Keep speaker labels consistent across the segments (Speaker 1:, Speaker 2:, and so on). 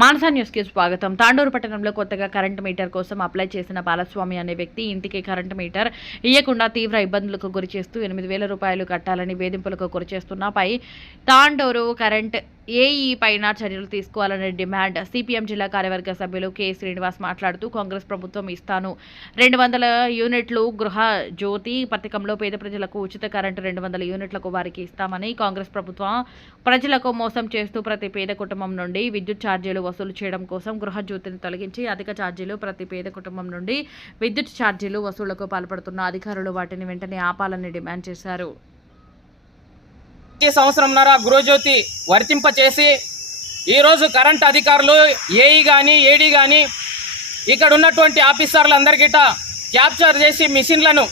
Speaker 1: మానసా న్యూస్కి స్వాగతం. తాండూరు పట్టణంలో కొత్తగా కరెంటు మీటర్ కోసం అప్లై చేసిన బాలస్వామి అనే వ్యక్తి ఇంటికి కరెంటు మీటర్ ఇయ్యకుండా తీవ్ర ఇబ్బందులకు గురి చేస్తూ ఎనిమిది వేల రూపాయలు కట్టాలని వేధింపులకు గురి చేస్తున్నపై తాండూరు కరెంట్ ఏఈ పైన చర్యలు తీసుకోవాలనే డిమాండ్ సిపిఎం జిల్లా కార్యవర్గ సభ్యులు కె శ్రీనివాస్ మాట్లాడుతూ కాంగ్రెస్ ప్రభుత్వం ఇస్తాను. రెండు వందల యూనిట్లు గృహ జ్యోతి పథకంలో పేద ప్రజలకు ఉచిత కరెంటు రెండు వందల యూనిట్లకు వారికి ఇస్తామని కాంగ్రెస్ ప్రభుత్వం ప్రజలకు మోసం చేస్తూ ప్రతి పేద కుటుంబం నుండి విద్యుత్ ఛార్జీలు వసూలు చేయడం కోసం గృహ జ్యోతిని తొలగించి అధిక ఛార్జీలు ప్రతి పేద కుటుంబం నుండి విద్యుత్ ఛార్జీలు వసూళ్ళకు పాల్పడుతున్న అధికారులు వాటిని వెంటనే ఆపాలని డిమాండ్ చేశారు.
Speaker 2: ఈ సంవత్సరంన్నర గృహజ్యోతి వర్తింపచేసి ఈరోజు కరెంట్ అధికారులు ఏఈ కానీ ఏడీ కానీ ఇక్కడ ఉన్నటువంటి ఆఫీసర్లందరికిట క్యాప్చర్ చేసి మిషన్లను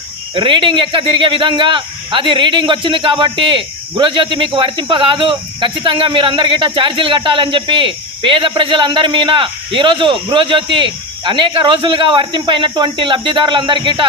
Speaker 2: రీడింగ్ ఎక్క తిరిగే విధంగా అది రీడింగ్ వచ్చింది కాబట్టి గృహజ్యోతి మీకు వర్తింప కాదు ఖచ్చితంగా మీరు అందరికిట ఛార్జీలు కట్టాలని చెప్పి పేద ప్రజలందరి మీద ఈరోజు గృహజ్యోతి అనేక రోజులుగా వర్తింపైనటువంటి లబ్ధిదారులందరికీట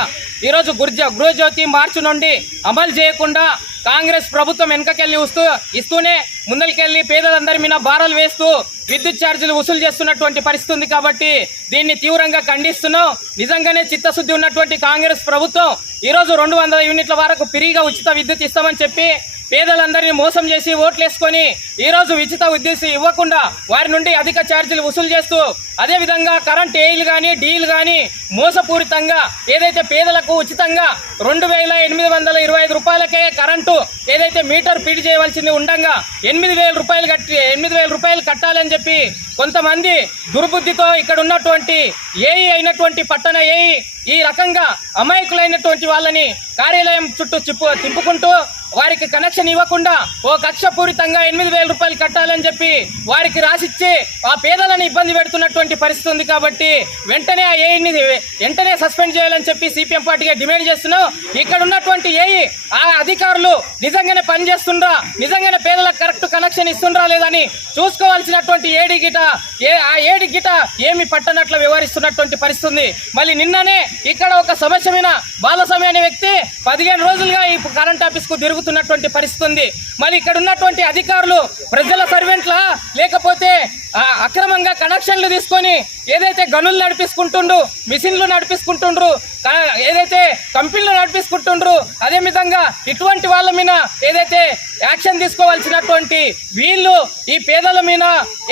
Speaker 2: ఈరోజు గుర్జ గృహజ్యోతి మార్చి నుండి అమలు చేయకుండా కాంగ్రెస్ ప్రభుత్వం వెనకకెళ్ళి వస్తూ ఇస్తూనే ముందరికెళ్ళి పేదలందరి మీద భారాలు వేస్తూ విద్యుత్ ఛార్జీలు వసూలు చేస్తున్నటువంటి పరిస్థితి ఉంది కాబట్టి దీన్ని తీవ్రంగా ఖండిస్తున్నాం. నిజంగానే చిత్తశుద్ధి ఉన్నటువంటి కాంగ్రెస్ ప్రభుత్వం ఈరోజు రెండు వందల యూనిట్ల వరకు ఫ్రీగా ఉచిత విద్యుత్ ఇస్తామని చెప్పి పేదలందరినీ మోసం చేసి ఓట్లేసుకొని ఈరోజు ఉచిత ఉద్దేశం ఇవ్వకుండా వారి నుండి అధిక ఛార్జీలు వసూలు చేస్తూ అదేవిధంగా కరెంట్ ఏయిలు కానీ డీలు కానీ మోసపూరితంగా ఏదైతే పేదలకు ఉచితంగా రెండు వేల ఎనిమిది వందల ఇరవై ఐదు రూపాయలకే కరెంటు ఏదైతే మీటర్ ఫీడ్ చేయవలసింది ఉండగా ఎనిమిది వేల రూపాయలు కట్టి ఎనిమిది వేల రూపాయలు కట్టాలని చెప్పి కొంతమంది దుర్బుద్ధితో ఇక్కడ ఉన్నటువంటి ఏఈ అయినటువంటి పట్టణ ఏఈ ఈ రకంగా అమాయకులైనటువంటి వాళ్ళని కార్యాలయం చుట్టూ చిప్పు తింపుకుంటూ వారికి కనెక్షన్ ఇవ్వకుండా ఓ కక్షపూరితంగా ఎనిమిది వేల రూపాయలు కట్టాలని చెప్పి వారికి రాసిచ్చి ఆ పేదలను ఇబ్బంది పెడుతున్నటువంటి పరిస్థితి ఉంది కాబట్టి వెంటనే ఆ ఏఈని వెంటనే సస్పెండ్ చేయాలని చెప్పి సిపిఎం పార్టీగా డిమాండ్ చేస్తున్నాం. ఇక్కడ ఉన్నటువంటి ఏఈ ఆ అధికారులు నిజంగానే పనిచేస్తుండ్రా? నిజంగానే పేదలకు కరెక్ట్ కనెక్షన్ ఇస్తుండ్రా లేదని చూసుకోవాల్సినటువంటి ఏడి గిట ఏ ఆ ఏడి గిట ఏమి పట్టనట్లు వ్యవహరిస్తున్నటువంటి పరిస్థితి ఉంది. మళ్ళీ నిన్ననే ఇక్కడ ఒక సమస్య మీద బాలస్వామి అనే వ్యక్తి పదిహేను రోజులుగా ఈ కరెంట్ ఆఫీస్కు జరుగుతున్నటువంటి పరిస్థితి ఉంది. మరి ఇక్కడ ఉన్నటువంటి అధికారులు ప్రజల సర్వెంట్లా లేకపోతే అక్రమంగా కనెక్షన్లు తీసుకొని ఏదైతే గనులు నడిపించుకుంటుండ్రు మిషన్లు నడిపించుకుంటుండ్రు ఏదైతే కంపెనీలు నడిపించుకుంటుండ్రు అదే విధంగా ఇటువంటి వాళ్ళ మీద ఏదైతే యాక్షన్ తీసుకోవాల్సినటువంటి వీళ్ళు ఈ పేదల మీద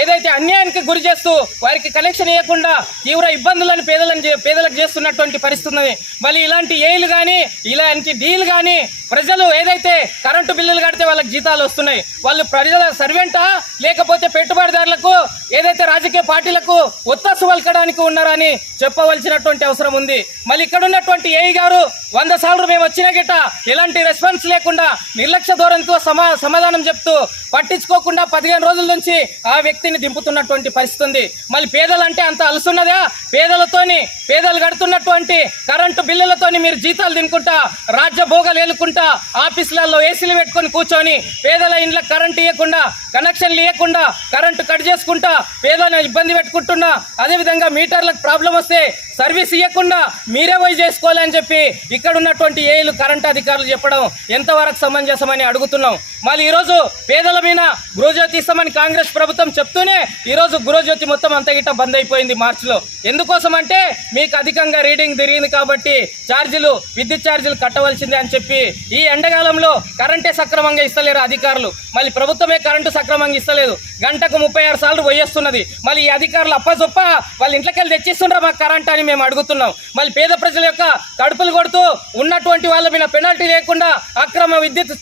Speaker 2: ఏదైతే అన్యాయానికి గురి చేస్తూ వారికి కనెక్షన్ ఇవ్వకుండా తీవ్ర ఇబ్బందులను పేదలను చే- పేదలకు చేస్తున్నటువంటి పరిస్థితి మళ్ళీ ఇలాంటి ఏలు కానీ ఇలాంటి డీల్ కానీ ప్రజలు ఏదైతే కరెంటు బిల్లులు కడితే వాళ్ళకి జీతాలు వస్తున్నాయి. వాళ్ళు ప్రజల సర్వెంటా? లేకపోతే పెట్టుబడిదారులకు ఏదైతే రాజకీయ పార్టీలకు ఒత్తాసు పలకడానికి ఉన్నారని చెప్పవలసినటువంటి అవసరం ఉంది. మళ్ళీ ఇక్కడ ఉన్నటువంటి ఏఈ గారు వంద సార్లు మేము వచ్చిన గిట ఎలాంటి రెస్పాన్స్ లేకుండా నిర్లక్ష్య ధోరణితో సమా సమాధానం చెప్తూ పట్టించుకోకుండా పదిహేను రోజుల నుంచి ఆ వ్యక్తిని దింపుతున్నటువంటి పరిస్థితి ఉంది. మళ్ళీ పేదలంటే అంత అలసున్నదా? పేదలతోని పేదలు కడుతున్నటువంటి కరెంటు బిల్లులతోని మీరు జీతాలు తినుకుంటా రాజ్య భోగాలు ఏలుకుంటా ఆఫీసులలో ఏసీలు పెట్టుకొని కూర్చొని పేదల ఇండ్ల కరెంట్ ఇవ్వకుండా కనెక్షన్లు ఇవ్వకుండా కరెంటు కట్ చేసుకుంటా పేదలను ఇబ్బంది పెట్టుకుంటున్నా అదేవిధంగా మీటర్లకు ప్రాబ్లం వస్తే సర్వీస్ ఇవ్వకుండా మీరే పోయి చేసుకోవాలని చెప్పి ఇక్కడ ఉన్నటువంటి ఏలు కరెంట్ అధికారులు చెప్పడం ఎంతవరకు సమంజసమని అడుగుతున్నాం. మళ్ళీ ఈరోజు పేదల మీద గృహజ్యోతి ఇస్తామని కాంగ్రెస్ ప్రభుత్వం చెప్తూనే ఈరోజు గృహజ్యోతి మొత్తం అంత గిట్ట బంద్ అయిపోయింది మార్చిలో. ఎందుకోసం అంటే మీకు అధికంగా రీడింగ్ తిరిగింది కాబట్టి ఛార్జీలు విద్యుత్ ఛార్జీలు కట్టవలసిందే అని చెప్పి ఈ ఎండకాలంలో కరెంటే సక్రమంగా ఇస్తలేరు అధికారులు. మళ్ళీ ప్రభుత్వమే కరెంటు సక్రమంగా ఇస్తలేదు. గంటకు ముప్పై ఆరు సార్లు పోయేస్తున్నది. మళ్ళీ ఈ అధికారులు అప్పచొప్ప వాళ్ళ ఇంట్లోకి వెళ్ళి తెచ్చిస్తుండ్రా మాకు కరెంట్ అని మేము అడుగుతున్నాం. మళ్ళీ పేద ప్రజల యొక్క కడుపులు కొడుతూ ఉన్నటువంటి వాళ్ళ మీద పెనాల్టీ లేకుండా అక్రమ విద్యుత్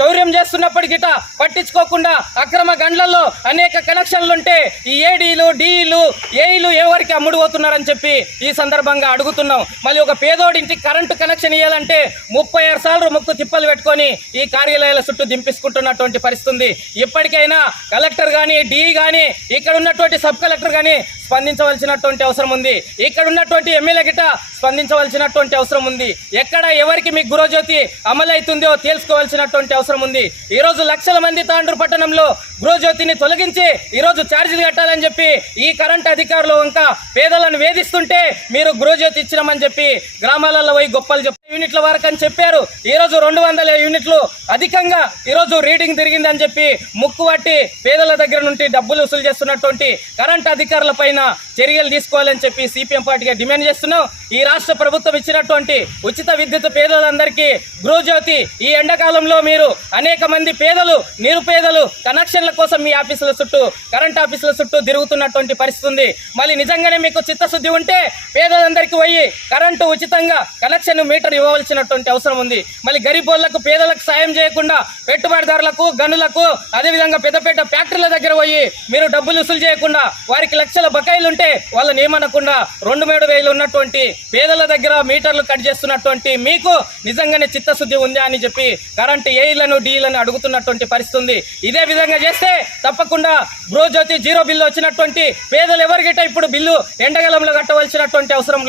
Speaker 2: చౌర్యం చౌర్యం చేస్తున్నప్పటికిట పట్టించుకోకుండా అక్రమ గండ్లలో అనేక కనెక్షన్లు ఉంటే ఈ ఏడీలు డీఈలు ఏఈలు ఎవరికి అమ్ముడు పోతున్నారని చెప్పి ఈ సందర్భంగా అడుగుతున్నాం. మళ్ళీ ఒక పేదోడి ఇంటికి కరెంటు కనెక్షన్ ఇవ్వాలంటే ముప్పై ఆరు సార్లు ముక్కు తిప్పలు పెట్టుకొని ఈ కార్యాలయాల చుట్టూ దింపించుకుంటున్నటువంటి పరిస్థితుంది. ఇప్పటికైనా కలెక్టర్ కానీ డిఈ కానీ ఇక్కడ ఉన్నటువంటి సబ్ కలెక్టర్ కానీ స్పందించవలసినటువంటి అవసరం ఉంది. ఇక్కడ ఉన్నటువంటి ఎమ్మెల్యే గిట స్పందించవలసినటువంటి అవసరం ఉంది. ఎక్కడ ఎవరికి మీ గృహజ్యోతి అమలవుతుందో తెలుసుకోవాల్సినటువంటి అవసరం ఉంది. ఈ రోజు లక్షల మంది తాండ్రు పట్టణంలో గృహజ్యోతిని తొలగించి ఈ రోజు ఛార్జీలు కట్టాలని చెప్పి ఈ కరెంట్ అధికారులు ఇంకా పేదలను వేధిస్తుంటే మీరు గృహజ్యోతి ఇచ్చినామని చెప్పి గ్రామాలలో పోయి గొప్పలు చెప్ యూనిట్ల వరకు అని చెప్పారు. ఈ రోజు రెండు వందల యూనిట్లు అధికంగా ఈ రోజు రీడింగ్ తిరిగిందని చెప్పి ముక్కు పట్టి పేదల దగ్గర నుండి డబ్బులు వసూలు చేస్తున్నటువంటి కరెంట్ అధికారుల పైన చర్యలు తీసుకోవాలని చెప్పి సిపిఎం పార్టీగా డిమాండ్ చేస్తున్నాం. ఈ రాష్ట్ర ప్రభుత్వం ఇచ్చినటువంటి ఉచిత విద్యుత్ పేదలందరికీ గృహజ్యోతి ఈ ఎండాకాలంలో మీరు అనేక మంది పేదలు నిరుపేదలు కనెక్షన్ల కోసం మీ ఆఫీసుల చుట్టూ కరెంట్ ఆఫీసుల చుట్టూ తిరుగుతున్నటువంటి పరిస్థితి ఉంది. మళ్ళీ నిజంగానే మీకు చిత్తశుద్ధి ఉంటే పేదలందరికీ పోయి కరెంటు ఉచితంగా కనెక్షన్ మీటర్ ఇవ్వవలసినటువంటి అవసరం ఉంది. మళ్ళీ గరీబోళ్ళకు పేదలకు సాయం చేయకుండా పెట్టుబడిదారులకు గనులకు అదేవిధంగా పెద్దపేట ఫ్యాక్టరీల దగ్గర పోయి మీరు డబ్బులు వసూలు చేయకుండా వారికి లక్షల బకాయిలు ఉంటే వాళ్ళని ఏమనకుండా రెండు మూడు వేలు ఉన్నటువంటి పేదల దగ్గర మీటర్లు కట్ చేస్తున్నటువంటి మీకు నిజంగానే చిత్తశుద్ధి ఉందా అని చెప్పి కరెంట్ ఏఈలను డీలను అడుగుతున్నటువంటి పరిస్థితి ఉంది. ఇదే విధంగా చేస్తే తప్పకుండా బ్రోజ్యోతి జీరో బిల్లు వచ్చినటువంటి పేదలు ఎవరికిట ఇప్పుడు బిల్లు ఎండగలంలో కట్టవలసినటువంటి అవసరం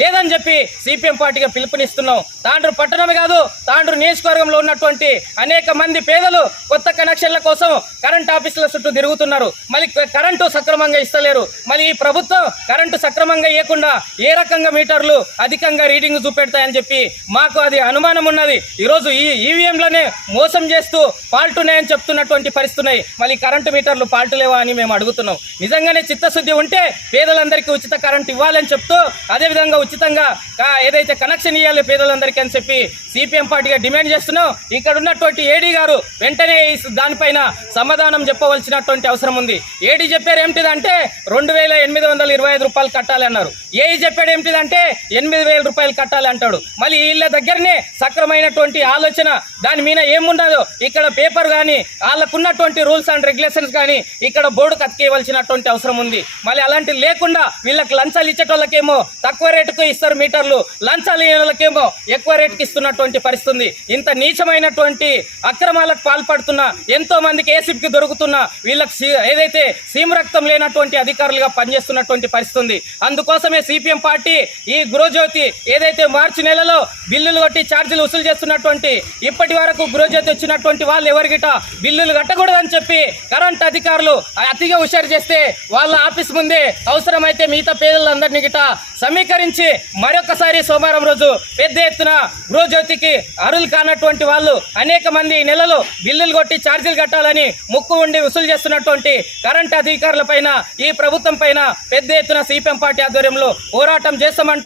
Speaker 2: లేదని చెప్పి సిపిఎం పార్టీగా పిలుపునిస్తున్నాం. తాండ్రు పట్టణమే కాదు తాండ్రు నియోజకవర్గంలో ఉన్నటువంటి అనేక మంది పేదలు కొత్త కనెక్షన్ల కోసం కరెంట్ ఆఫీసుల చుట్టూ తిరుగుతున్నారు. మళ్ళీ కరెంటు సక్రమంగా ఇస్తలేరు. మళ్ళీ ఈ ప్రభుత్వం కరెంటు సక్రమంగా ఇవ్వకుండా ఏ రకంగా మీటర్లు అధికంగా రీడింగ్ చూపెడతాయని చెప్పి మాకు అది అనుమానం ఉన్నది. ఈరోజు ఈ ఈవీఎంలనే మోసం చేస్తూ ఫాల్ట్ ఉన్నాయని చెప్తున్నటువంటి పరిస్థితున్నాయి మళ్ళీ కరెంటు మీటర్లు పాల్టులేవా అని మేము అడుగుతున్నాం. నిజంగానే చిత్తశుద్ధి ఉంటే పేదలందరికీ ఉచిత కరెంట్ ఇవ్వాలని చెప్తూ అదేవిధంగా ఉచితంగా ఏదైతే కనెక్షన్ ఇవ్వాలి పేదలందరికీ అని చెప్పి సిపిఎం పార్టీగా డిమాండ్ చేస్తున్నాం. ఇక్కడ ఉన్నటువంటి ఏడీ గారు వెంటనే దానిపైన సమాధానం చెప్పవలసినటువంటి అవసరం ఉంది. ఏడీ చెప్పారు ఏమిటిదంటే రెండు వేల ఎనిమిది వందల ఇరవై ఐదు రూపాయలు కట్టాలి అన్నారు. ఏఈ చెప్పాడు ఏమిటిదంటే ఎనిమిది వేల రూపాయలు కట్టాలి అంటాడు. మళ్ళీ వీళ్ళ దగ్గరనే సక్రమైనటువంటి ఆలోచన దాని మీద ఏముండదో. ఇక్కడ పేపర్ కానీ వాళ్ళకున్నటువంటి రూల్స్ అండ్ రెగ్యులేషన్స్ కానీ ఇక్కడ బోర్డు కతికేయవలసినటువంటి అవసరం ఉంది. మళ్ళీ అలాంటి లేకుండా వీళ్ళకి లంచాలు ఇచ్చేటోళ్ళకేమో తక్కువ రేటుకు ఇస్తారు మీటర్లు. లంచాలు ఇయ్యే వాళ్ళకేమో ఎక్కువ రేటుకి ఇస్తున్నటువంటి పరిస్థితి ఇంత నీచమైనటువంటి అక్రమాలకు పాల్పడుతున్న ఎంతో మందికి ఏసీపీకి దొరుకుతున్న వీళ్ళకి ఏదైతే సీమరక్తం లేనటువంటి అధికారులుగా పనిచేస్తున్నటువంటి పరిస్థితి అందుకోసమే సిపిఎం పార్టీ ఈ గృహజ్యోతి ఏదైతే మార్చి నెలలో బిల్లులు కట్టి ఛార్జీలు వసూలు చేస్తున్నటువంటి ఇప్పటి వరకు గృహజ్యోతి వచ్చినటువంటి వాళ్ళు ఎవరికిట బిల్లులు కట్టకూడదని చెప్పి కరెంట్ అధికారులు అతిగా హుషారు చేస్తే వాళ్ళ ఆఫీస్ ముందే అవసరమైతే మిగతా పేదలందరినీ గిట సమీకరించి మరొకసారి సోమవారం రోజు పెద్ద పెద్ద ఎత్తున గృహజ్యోతికి అరులు కానటువంటి వాళ్ళు అనేక మంది నెలలు నెలలో బిల్లులు కొట్టి ఛార్జీలు కట్టాలని ముక్కు ఉండి వసూలు చేస్తున్నటువంటి కరెంట్ అధికారుల పైన ఈ ప్రభుత్వం పైన పెద్ద ఎత్తున సిపిఎం పార్టీ ఆధ్వర్యంలో పోరాటం చేస్తామంటూ